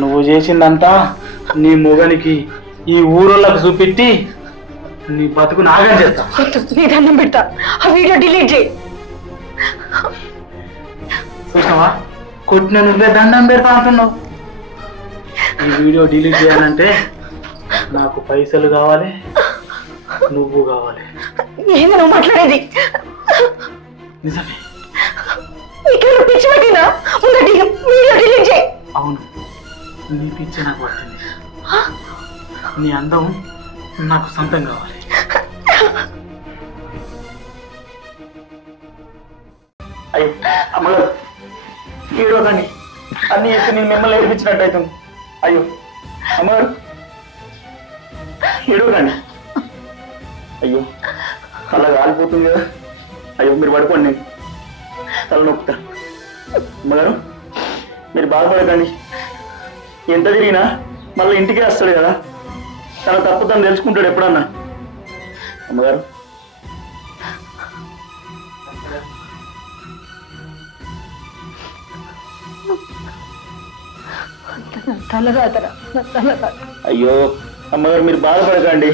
నువ్వు చేసిందంతా నీ మొగనికి ఈ ఊరోళ్ళకు చూపెట్టి నీ బతుకు నాగం చేస్తా. నీ దండం పెడతా, ఆ వీడియో డిలీట్ చేయి. చూసావా, కొట్టిన నువ్వే దండం పెడతా అంటున్నావు. ఈ వీడియో డిలీట్ చేయాలంటే నాకు పైసలు కావాలి, నువ్వు కావాలి. ఏంది నువ్వు మాట్లాడేది? నిజమే. నీకేమైనా పిచ్చి పట్టిందా? వీడియో డిలీట్ చేయి. అవును, నీ పిచ్చే నాకు పట్టింది. నీ అందం నాకు సొంతం కావాలి. అయ్యో అమ్మగారు, ఈరోజండి అన్ని చెప్పి నేను మిమ్మల్ని ఏడిపించినట్టు అవుతుంది. అయ్యో అమ్మగారు, ఏడవకండి. అయ్యో అలా కాలిపోతుంది కదా. అయ్యో మీరు పడుకోండి, నేను తల నొక్కుతా. అమ్మగారు మీరు బాధపడకండి. ఎంత తిరిగినా మళ్ళీ ఇంటికే వస్తాడు కదా. తన తప్పు తను తెలుసుకుంటాడు ఎప్పుడన్నా. అమ్మగారు తలరాతరా. అయ్యో అమ్మగారు మీరు బాధపడకండి.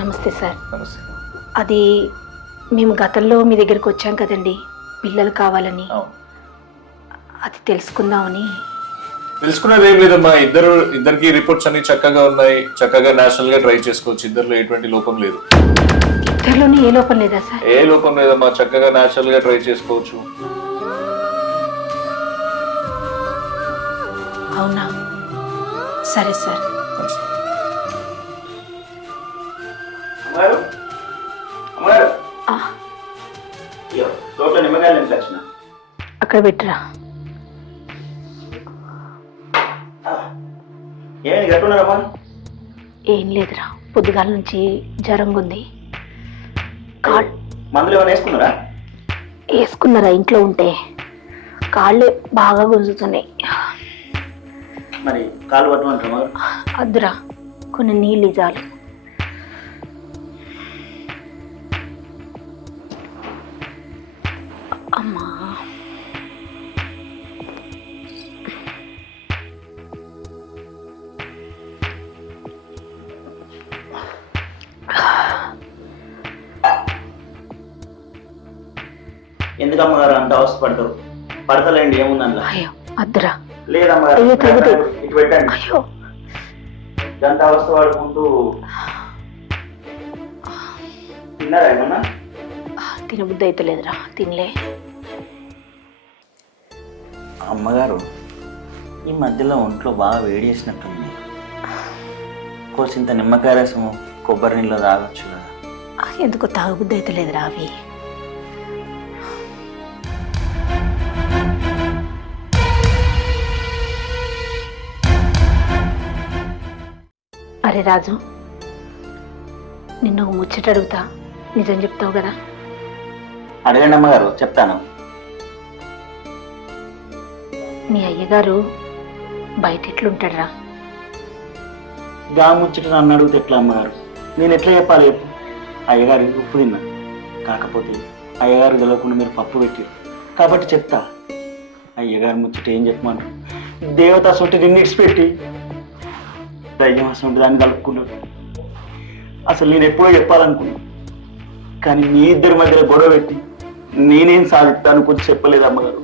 నమస్తే సార్. నమస్తే. అది మేము గతంలో మీ దగ్గరికి వచ్చాం కదండి, పిల్లలు కావాలని. అది తెలుసుకుందామని. తెలుసుకున్నది ఏం లేదమ్మా. ఇద్దరికి రిపోర్ట్స్ అన్ని చక్కగా ఉన్నాయి. చక్కగా నేషనల్ గా ట్రై చేసుకోవచ్చు. ఇద్దరిలో ఎటువంటి లోపం లేదు. ఇద్దరిలోనే ఏ లోపం లేదా సార్? ఏ లోపం లేదమ్మా. చక్కగా నేషనల్ గా ట్రై చేసుకోవచ్చు. అవునా? సరే సార్. అక్కడ పెట్టరా. ఏం లేదురా, పొద్దుగాల నుంచి జ్వరంగా ఉంది. మందులు ఏమైనా వేసుకున్నారా? వేసుకున్నారా? ఇంట్లో ఉంటే కాళ్ళు బాగా గుంజుతున్నాయి. మరి కాళ్ళు పట్టమంటారా? అద్దురా, కొన్ని నీళ్ళు చాలు. అమ్మా ఎందుకమ్మగారు అంత అవస్థపడతారు? పడతలేండి, ఏముంది అందులో. అయ్యో అద్దురా. లేదమ్మగారు, ఇటు పెట్టండి. అయ్యో ఎంత అవస్థ పడుకుంటూ తిన్నారా? ఏమన్నా తినబుద్ధి అయితే లేదురా, తినలే. అమ్మగారు ఈ మధ్యలో ఒంట్లో బాగా వేడి చేసినట్టుంది. కోసింత నిమ్మకాయ రసము కొబ్బరి నీళ్ళు తాగొచ్చు కదా. ఎందుకో తాగబుద్ధి అయితే లేదురా. అవి అరే రాజు, నిన్ను ముచ్చట అడుగుతా, నిజం చెప్తావు కదా? అడగండి అమ్మగారు, చెప్తాను. మీ అయ్యగారు బయట ఎట్లుంటాడరా? గా ముచ్చట నన్ను అడిగితే ఎట్లా అమ్మగారు? నేను ఎట్లా చెప్పాలి చెప్పు? అయ్యగారు ఉప్పు తిన్నా, కాకపోతే అయ్యగారు తెలియకుండా మీరు పప్పు పెట్టారు కాబట్టి చెప్తా. అయ్యగారు ముచ్చట ఏం చెప్పమన్నారు? దేవత సొంటి నిన్నిడిచి పెట్టి దయ్యం అసలు దాన్ని కలుపుకున్నాడు. అసలు నేను ఎప్పుడో చెప్పాలనుకున్నా, కానీ మీ ఇద్దరి మధ్యలో గొడవ పెట్టి నేనేం సాధిస్తాను కొంచెం చెప్పలేదు అమ్మగారు.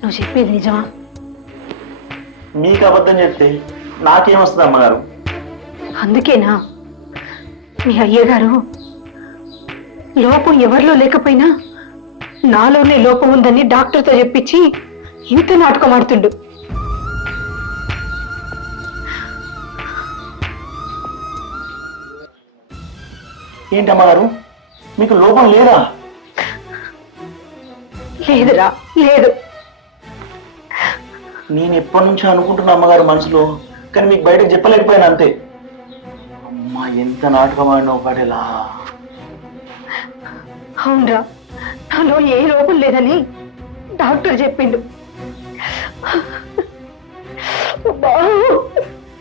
నువ్వు చెప్పేది నిజమా? మీకు అబద్ధం చెప్తే నాకేమొస్తుంది అమ్మగారు? అందుకేనా మీ అయ్యగారు లోపం ఎవరిలో లేకపోయినా నాలోనే లోపం ఉందని డాక్టర్తో చెప్పించి ఇంత నాటకం ఆడుతుండు. ఏంటి అమ్మగారు మీకు లోపం లేదా? లేదురా, లేదు. నేను ఎప్పటి నుంచో అనుకుంటున్నా అమ్మగారు మనసులో, కానీ మీకు బయటకు చెప్పలేకపోయాను అంతే. అమ్మా ఎంత నాటకం ఆడినావు పడేలా. అవునరా, నాలో ఏ లోపం లేదని డాక్టర్ చెప్పిండు.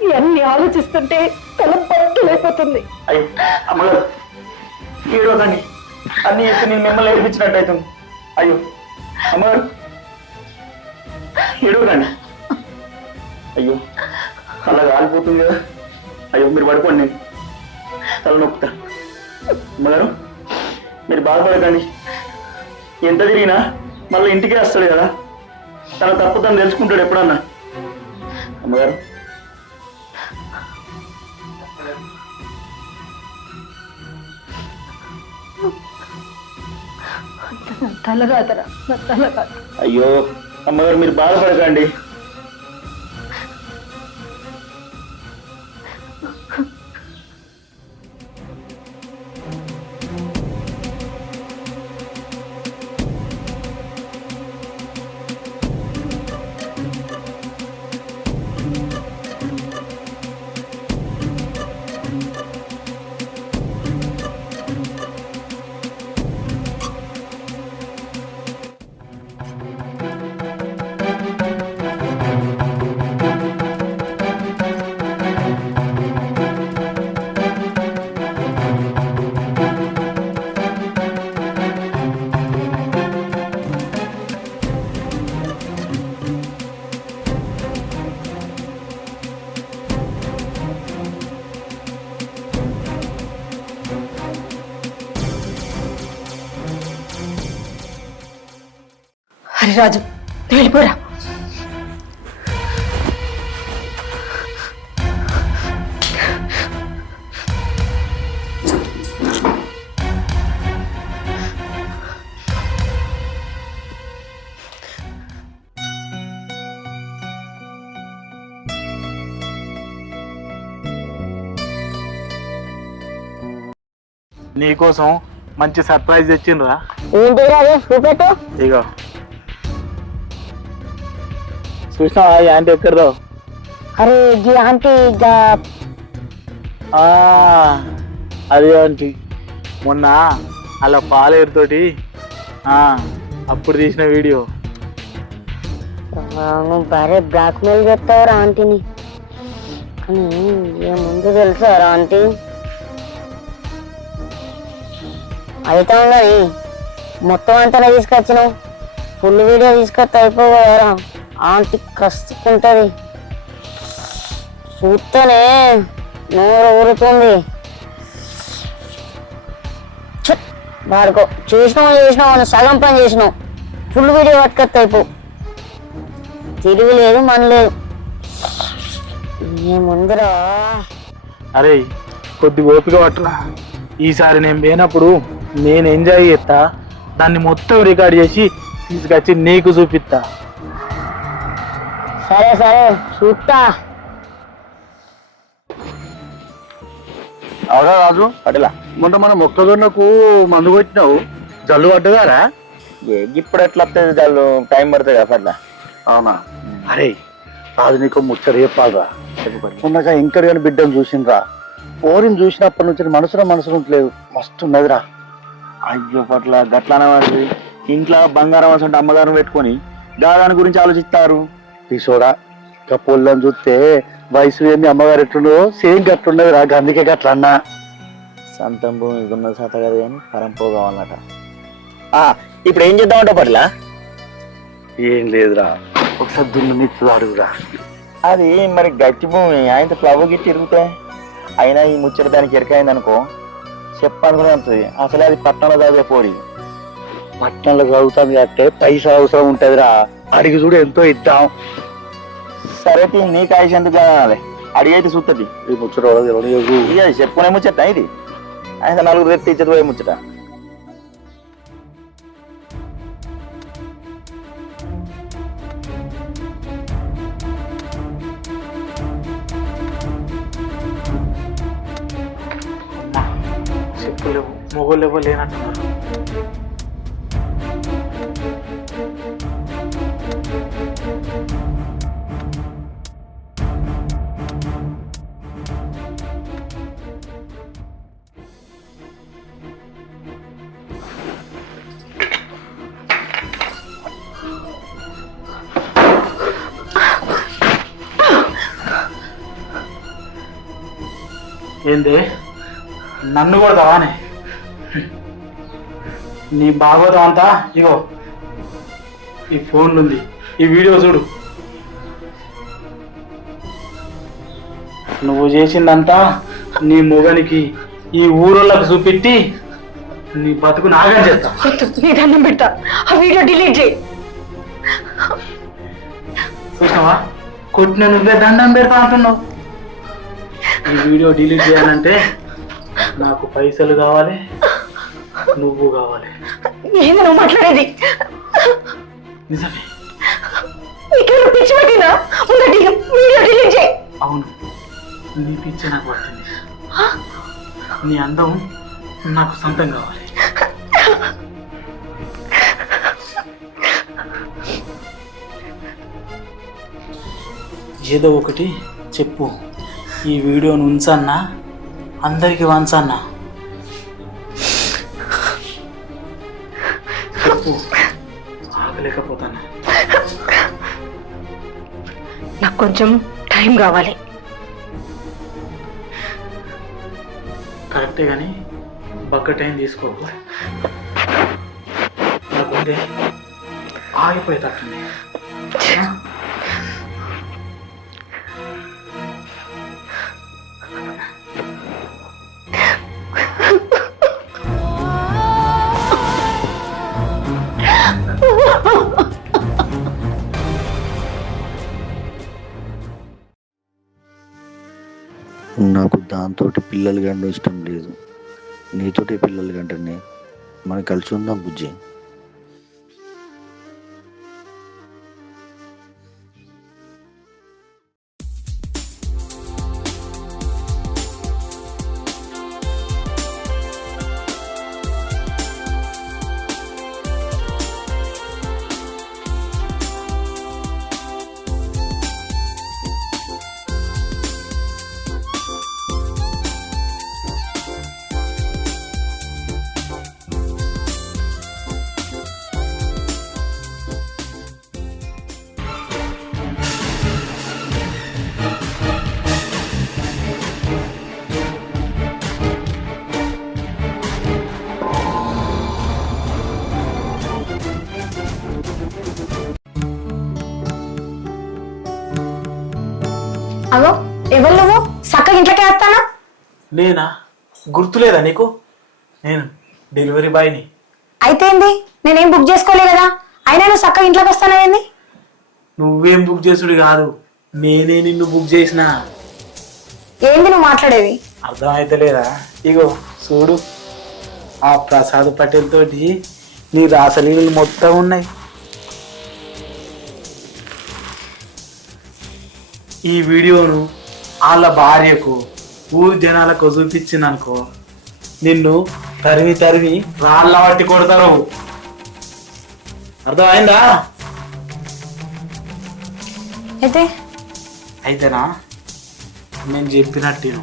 ఇవన్నీ ఆలోచిస్తుంటే తల పట్టులేకపోతుంది. అయ్యో అమ్మగారు ఏడవకండి, అన్ని చెప్పి నేను మిమ్మల్ని ఏడిపించినట్టు అవుతుంది. అయ్యో అమ్మగారు ఏడవకండి. అయ్యో అలా కాలిపోతుంది కదా. అయ్యో మీరు పడుకోండి, నేను తల నొక్కుతా. అమ్మగారు మీరు బాధపడకండి, ఎంత తిరిగినా మళ్ళీ ఇంటికే వస్తాడు కదా, తన తప్పు తను తెలుసుకుంటాడు ఎప్పుడన్నా. అమ్మగారు తల కాదరా, నా తల కాదు. అయ్యో అమ్మగారు మీరు బాధపడకండి. హరిరాజు వెళ్ళిపోరా. నీకోసం మంచి సర్ప్రైజ్ తెచ్చిండ్రా. ఏంటి రాజు చూపెట్టు. ఇగో చూసినావా ఈ ఆంటీ ఎక్కడదో? అరే గీ ఆంటీ అదే ఆంటీ మొన్న అలా పాలేరుతోటి అప్పుడు తీసిన వీడియో. నువ్వు భారీ బ్లాక్మెయిల్ చేస్తావురా ఆంటీని. కానీ ఏముందు తెలుసారా ఆంటీ, అయితే కానీ మొత్తం అంతా తీసుకొచ్చినావు, ఫుల్ వీడియో తీసుకొస్తే అయిపోయారా. ఆంటీ కసుకుంటది, చూస్తేనే నోరు ఊరుతుంది. వాడుకో చేసినావు సగం పని చేసినావు, ఫుల్ వీడియో పట్టుకొస్తే అయిపో. తిరిగి లేదు మన లేదు ఏముందిరా. అరే కొద్ది ఓపిక పట్టురా, ఈసారి నేను పోయినప్పుడు నేను ఎంజాయ్ చేస్తా, దాన్ని మొత్తం రికార్డ్ చేసి తీసుకొచ్చి నీకు చూపిస్తా. సరే సరే చూస్తా. అవునా రాజు పడేలా, మొన్న మన మొక్కజొన్నకు మందు కొట్టినావు, జల్లు పడ్డదారా? ఇప్పుడు ఎట్లా వస్తుంది జల్లు, టైం పడుతుంది కదా పడ్డా. అవునా? అరే రాజు నీకు ముచ్చట చెప్పాలరా. మొన్నగా ఇంకర్ గాని బిడ్డను చూసిండ్రా, పోరిని చూసినప్పటి నుంచి మనసులో ఉంటలేదు, మస్తు ఉన్నదిరా. అయ్యో పట్ల గట్లానే వాడి ఇంట్లో బంగారం అసలు అమ్మగారిని పెట్టుకొని దాని గురించి ఆలోచిస్తారు. తీసోడా ఇంకా పొల్లని చూస్తే వయసు ఏంది అమ్మగారు ఎట్లుండో సేమ్ గట్లున్నది రా, అందుకే గట్ల అన్నా. సంతం భూమి ఉన్న శాత కదా కానీ పరంపో కావాలన్నట. ఇప్పుడు ఏం చేద్దామంట పట్ల? ఏం లేదురా, ఒకసారి దున్నునిచ్చు అడుగురా. అది మరి గట్టి భూమి ఆయన ప్లవ్ గిట్టి తిరుగుతే అయినా ఈ ముచ్చట దానికి ఎరకైంది అనుకో చెప్పనుకునే ఉంటుంది. అసలే అది పట్టణంలో చదివే పోరి. పట్టణంలో చదువుతుంది అంటే పైసా అవసరం ఉంటదిరా, అడిగి చూడు ఎంతో ఇద్దాం. సరే నీకు ఆయుష్ ఎంత చదవాలి, అడిగైతే చూస్తుంది ఈ ముచ్చట. ఇక చెప్పుకునే ముచ్చట ఇది, ఆయన నలుగురు రేపు ఇచ్చేది పోయే ముచ్చట. చెప్పులేవు మొగోళ్ళు ఎవరు లేనట్టున్నారు. ఏంది నన్ను కూడా దావానే నీ బాగోదాం అంతా ఇగో ఈ ఫోన్లు ఉంది, ఈ వీడియో చూడు. నువ్వు చేసిందంతా నీ మొగనికి ఈ ఊరోళ్ళకి చూపెట్టి నీ బతుకు నాగం చేస్తా. నీ దండం పెడతా, ఆ వీడియో డిలీట్ చేయి. చూసావా, కొట్టిన నువ్వే దండం పెడతా అంటున్నావు. ఈ వీడియో డిలీట్ చేయాలంటే నాకు పైసలు కావాలి, నువ్వు కావాలి. ఏంది నువ్వు మాట్లాడేది? నిజమే. నీకేమైనా పిచ్చి పట్టిందా? ముందు వీడియో డిలీట్ చేయి. అవును, నీ పిచ్చి నాకు పట్టింది. నీ అందం నాకు సొంతం కావాలి. ఏదో ఒకటి చెప్పు. ఈ వీడియోను ఉంచన్నా, అందరికి వంచన్నా? చెప్పు, ఆగలేకపోతాను. నాకు కొంచెం టైం కావాలి. కరెక్టే కానీ బక్క టైం తీసుకోకు. నాకు ఉందే ఆగిపోయేటట్టుంది. నాకు దాంతో పిల్లలు కంటే ఇష్టం లేదు, నీతోటి పిల్లలు కంటేనే. మనం కలిసి ఉందాం బుజ్జి. అగో ఎవరు నువ్వు? చక్కగా ఇంట్లోకి వేస్తానా? నేనా? గుర్తులేదా నీకు? నేను డెలివరీ బాయ్ని. అయితే ఏంది? నేనేం బుక్ చేసుకోలే కదా, అయినా నువ్వు చక్కగా ఇంట్లోకి వస్తానవేంది? నువ్వేం బుక్ చేసుడు కాదు, నేనే నిన్ను బుక్ చేసిన. ఏంది నువ్వు మాట్లాడేది? అర్థమైతలేదా? ఇగో చూడు, ఆ ప్రసాద్ పటేల్ తోటి నీ రాసలీలు మొత్తం ఉన్నాయి. ఈ వీడియోను వాళ్ళ భార్యకు ఊరి జనాలకు చూపించిందనుకో, నిన్ను తరిమి తరిమి రాళ్ళ పట్టి కొడతారు. అర్థమైందా? అయితేనా నేను చెప్పినట్టు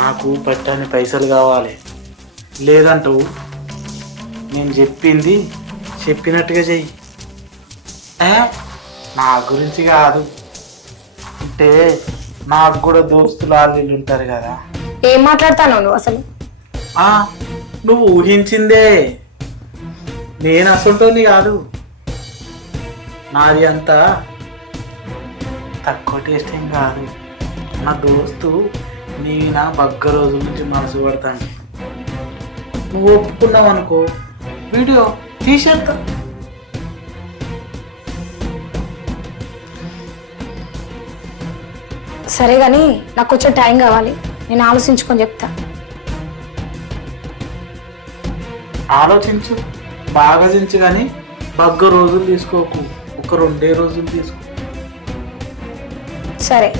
నాకు పట్టాని పైసలు కావాలి, లేదంటావు నేను చెప్పింది చెప్పినట్టుగా చెయ్యి. నా గురించి కాదు, అంటే నాకు కూడా దోస్తులు వాళ్ళు ఉంటారు కదా. ఏం మాట్లాడతాను నువ్వు అసలు? నువ్వు ఊహించిందే, నేను అసలుతోని కాదు. నాది అంతా తక్కువ టేస్ట్ ఏం కాదు. నా దోస్తు నీ నా బగ్గ రోజుల నుంచి మనసు పడతాను. నువ్వు ఒప్పుకున్నావు అనుకో, వీడియో తీసేస్తా. సరే కానీ నాకు కొంచెం టైం కావాలి, నేను ఆలోచించుకొని చెప్తా. ఆలోచించు, బాగా చించు, కానీ బగ్గ రోజులు తీసుకోకు, ఒక 2 రోజులు తీసుకో. సరే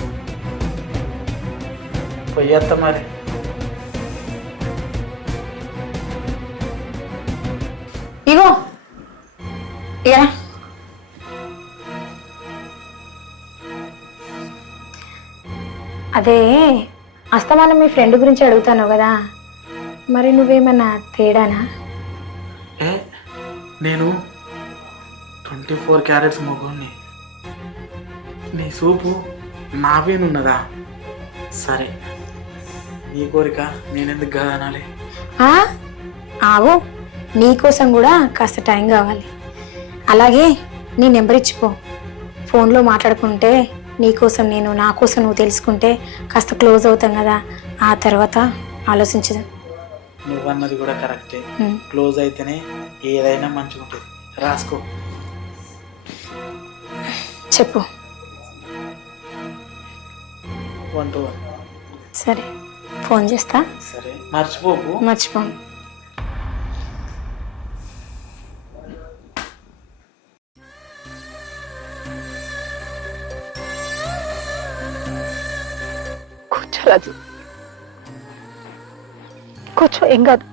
పోయేస్తా మరి. ఇగో ఇరా అదే అస్తమానం మీ ఫ్రెండ్ గురించి అడుగుతాను కదా, మరి నువ్వేమన్నా తేడానా? ఏ నేను 24 క్యారెట్స్ మొగోని, నీ సూపు నావేనున్నదా? సరే, నీ కోరిక నేనెందుకు కదా అనాలి? ఆగు, నీకోసం కూడా కాస్త టైం కావాలి. అలాగే నీ నెంబర్ ఇచ్చిపో, ఫోన్లో మాట్లాడుకుంటే నీకోసం నేను, నా కోసం నువ్వు తెలుసుకుంటే కాస్త క్లోజ్ అవుతాం కదా, ఆ తర్వాత ఆలోచించదు. నువ్వన్నది కూడా కరెక్టే, క్లోజ్ అయితేనే ఏదైనా మంచిగా ఉంటుంది. రాసుకో. చెప్పు. 121. సరే, ఫోన్ చేస్తా. సరే, మర్చిపోకు. మర్చిపోను. కూర్చోరాజు, కూర్చో, ఏం కాదు.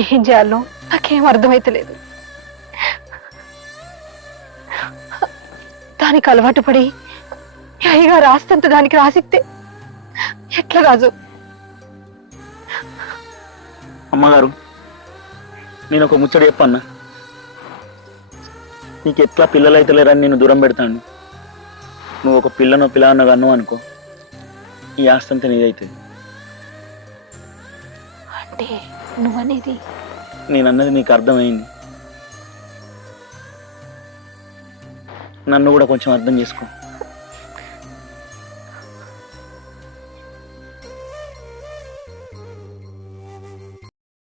ఏం చేయాలో నాకేం అర్థమైతలేదు. దానికి అలవాటు పడి అయ్యగా రాస్తంత దానికి రాసిస్తే ఎట్లా రాజు? అమ్మగారు, నేను ఒక ముచ్చట చెప్పన్నా. నీకు ఎట్లా పిల్లలు అయితే లేరని నేను దూరం పెడతాను. నువ్వు ఒక పిల్లనో అన్నావు అనుకో, ఈ ఆస్తి అంతా నీదైతుంది. అంటే నువ్వనేది? నేనన్నది నీకు అర్థమైంది. నన్ను కూడా కొంచెం అర్థం చేసుకో.